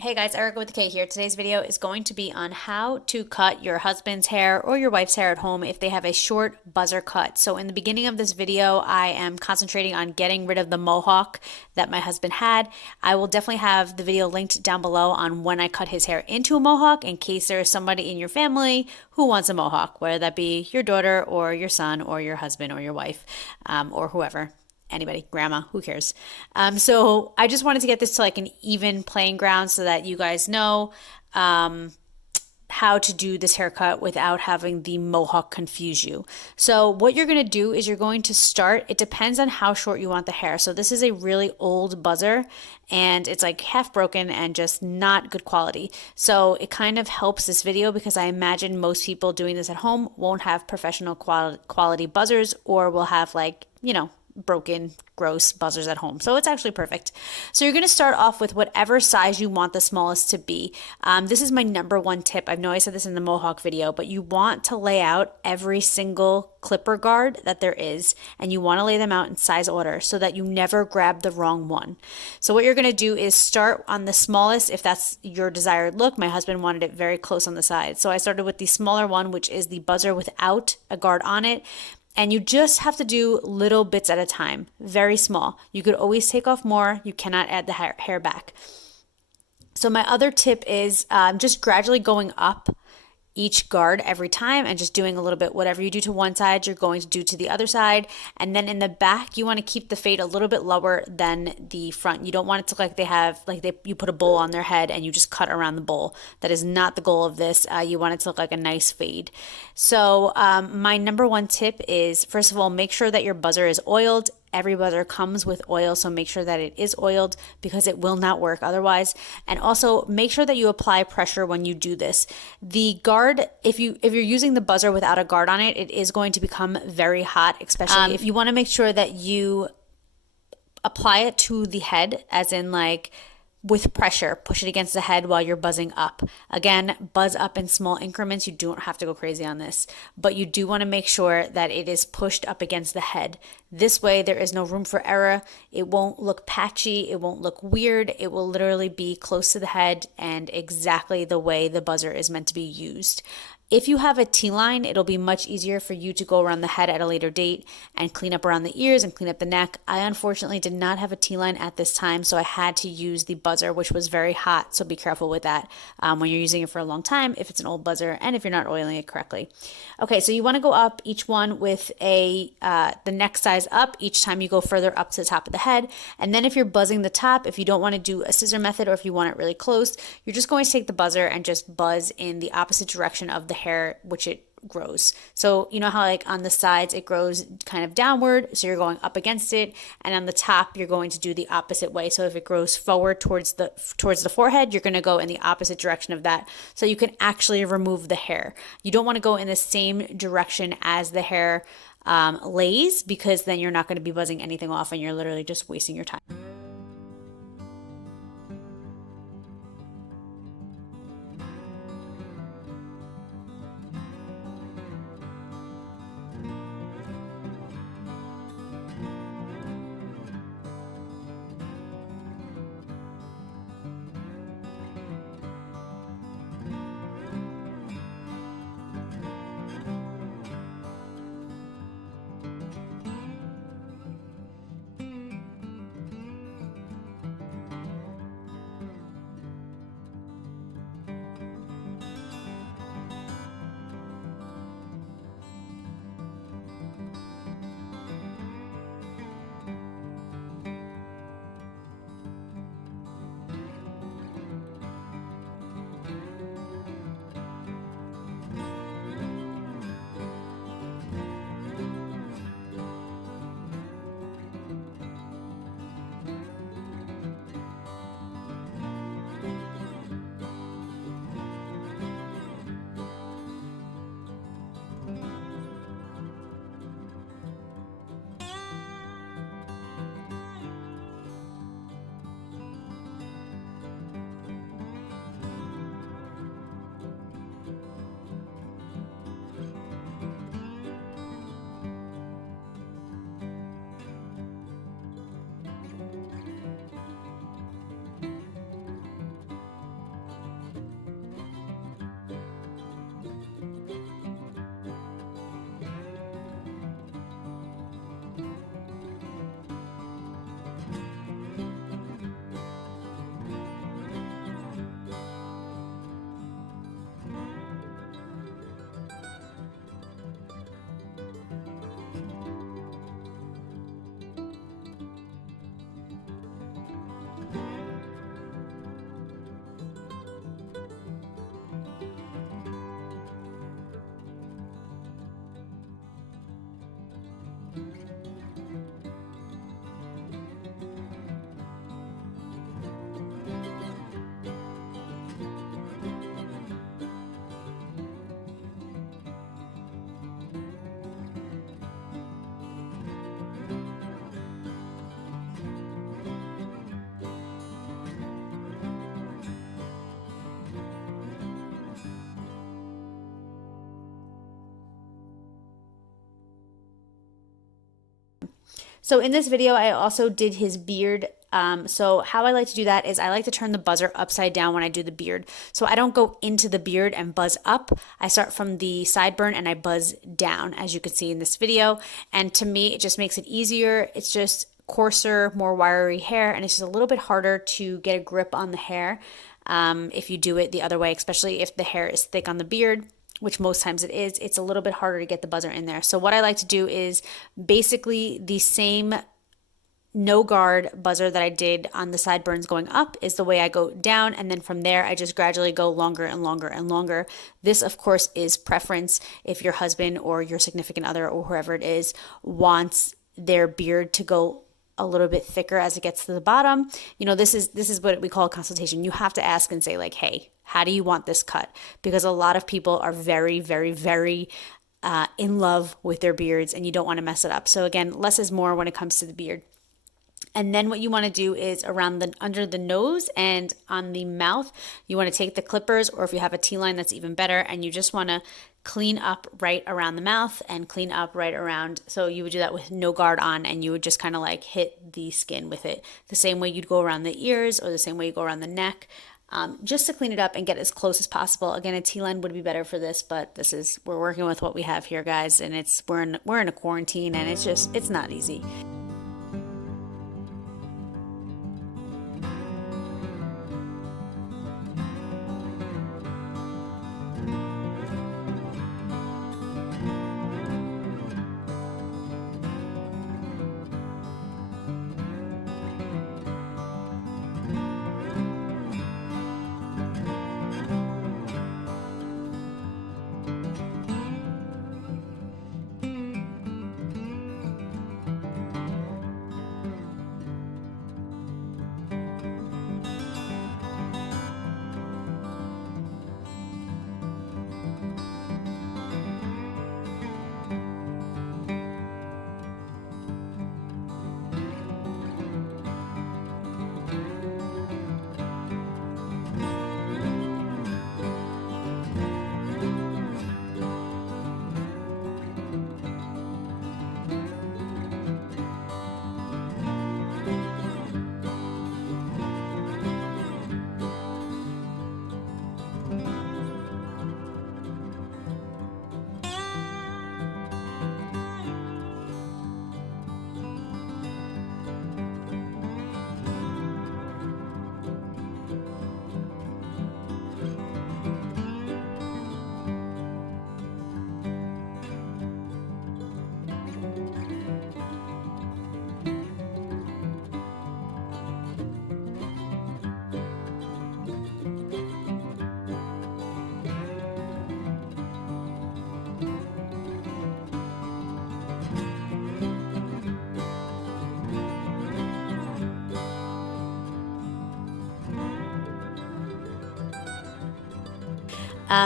Hey guys, Erica with the K here. Today's video is going to be on how to cut your husband's hair or your wife's hair at home if they have a short buzzer cut. So in the beginning of this video, I am concentrating on getting rid of the mohawk that my husband had. I will definitely have the video linked down below on when I cut his hair into a mohawk in case there is somebody in your family who wants a mohawk, whether that be your daughter or your son or your husband or your wife or whoever. Anybody, grandma, who cares? So I just wanted to get this to like an even playing ground so that you guys know how to do this haircut without having the mohawk confuse you. So what you're going to do is you're going to start, it depends on how short you want the hair. So this is a really old buzzer and it's like half broken and just not good quality. So it kind of helps this video because I imagine most people doing this at home won't have professional quality buzzers or will have like, broken, gross buzzers at home. So it's actually perfect. So you're going to start off with whatever size you want the smallest to be. This is my number one tip. I know I said this in the mohawk video, but you want to lay out every single clipper guard that there is, and you want to lay them out in size order so that you never grab the wrong one. So what you're going to do is start on the smallest if that's your desired look. My husband wanted it very close on the side. So I started with the smaller one, which is the buzzer without a guard on it. And you just have to do little bits at a time, very small. You could always take off more. You cannot add the hair back. So my other tip is just gradually going up each guard every time and just doing a little bit. Whatever you do to one side, you're going to do to the other side. And then in the back, you want to keep the fade a little bit lower than the front. You don't want it to look like you put a bowl on their head and you just cut around the bowl. That is not the goal of this. You want it to look like a nice fade. So my number one tip is, first of all, make sure that your buzzer is oiled. Every buzzer comes with oil, so make sure that it is oiled because it will not work otherwise. And also make sure that you apply pressure when you do this. The guard, if you're using the buzzer without a guard on it, it is going to become very hot, especially if you want to make sure that you apply it to the head, as in like with pressure, push it against the head while you're buzzing up. Again, buzz up in small increments. You don't have to go crazy on this, but you do want to make sure that it is pushed up against the head. This way, there is no room for error. It won't look patchy. It won't look weird. It will literally be close to the head and exactly the way the buzzer is meant to be used. If you have a T-line, it'll be much easier for you to go around the head at a later date and clean up around the ears and clean up the neck. I unfortunately did not have a T-line at this time, so I had to use the buzzer, which was very hot, so be careful with that when you're using it for a long time, if it's an old buzzer and if you're not oiling it correctly. Okay, so you want to go up each one with the next size up each time you go further up to the top of the head. And then if you're buzzing the top, if you don't want to do a scissor method or if you want it really close, you're just going to take the buzzer and just buzz in the opposite direction of the hair which it grows. So you know how like on the sides it grows kind of downward, so you're going up against it, and on the top you're going to do the opposite way. So if it grows forward towards the forehead, you're going to go in the opposite direction of that so you can actually remove the hair. You don't want to go in the same direction as the hair lays, because then you're not going to be buzzing anything off and you're literally just wasting your time. So in this video, I also did his beard. So how I like to do that is I like to turn the buzzer upside down when I do the beard. So I don't go into the beard and buzz up. I start from the sideburn and I buzz down, as you can see in this video. And to me, it just makes it easier. It's just coarser, more wiry hair, and it's just a little bit harder to get a grip on the hair if you do it the other way, especially if the hair is thick on the beard, which most times it is. It's a little bit harder to get the buzzer in there. So what I like to do is basically the same no guard buzzer that I did on the sideburns going up is the way I go down, and then from there I just gradually go longer and longer and longer. This of course is preference. If your husband or your significant other or whoever it is wants their beard to go a little bit thicker as it gets to the bottom, you know, this is what we call a consultation. You have to ask and say like, hey, how do you want this cut? Because a lot of people are very, very, very in love with their beards, and you don't want to mess it up. So again, less is more when it comes to the beard. And then what you want to do is around the under the nose and on the mouth, you want to take the clippers, or if you have a T-line, that's even better, and you just want to clean up right around the mouth and clean up right around. So you would do that with no guard on, and you would just kind of like hit the skin with it, the same way you'd go around the ears or the same way you go around the neck, just to clean it up and get as close as possible. Again, a T-line would be better for this, but we're working with what we have here, guys, and we're in a quarantine, and it's not easy.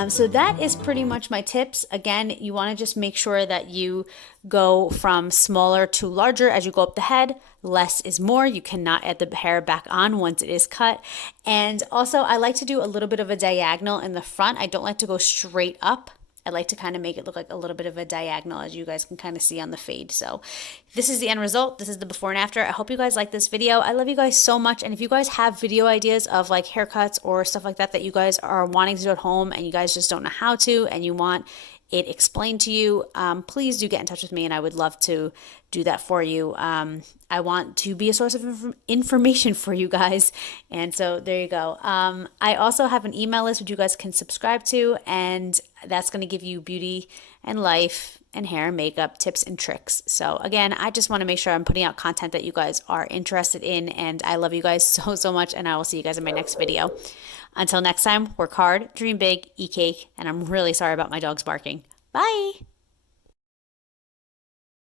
So that is pretty much my tips. Again, you want to just make sure that you go from smaller to larger as you go up the head. Less is more. You cannot add the hair back on once it is cut. And also, I like to do a little bit of a diagonal in the front. I don't like to go straight up. I like to kind of make it look like a little bit of a diagonal, as you guys can kind of see on the fade. So this is the end result. This is the before and after. I hope you guys like this video. I love you guys so much. And if you guys have video ideas of like haircuts or stuff like that that you guys are wanting to do at home and you guys just don't know how to, and you want it explained to you, please do get in touch with me, and I would love to do that for you. I want to be a source of information for you guys, and so there you go. I also have an email list which you guys can subscribe to, and that's going to give you beauty and life and hair and makeup tips and tricks. So again, I just want to make sure I'm putting out content that you guys are interested in, and I love you guys so much, and I will see you guys in my next video. Until next time, work hard, dream big, eat cake, and I'm really sorry about my dogs barking. Bye!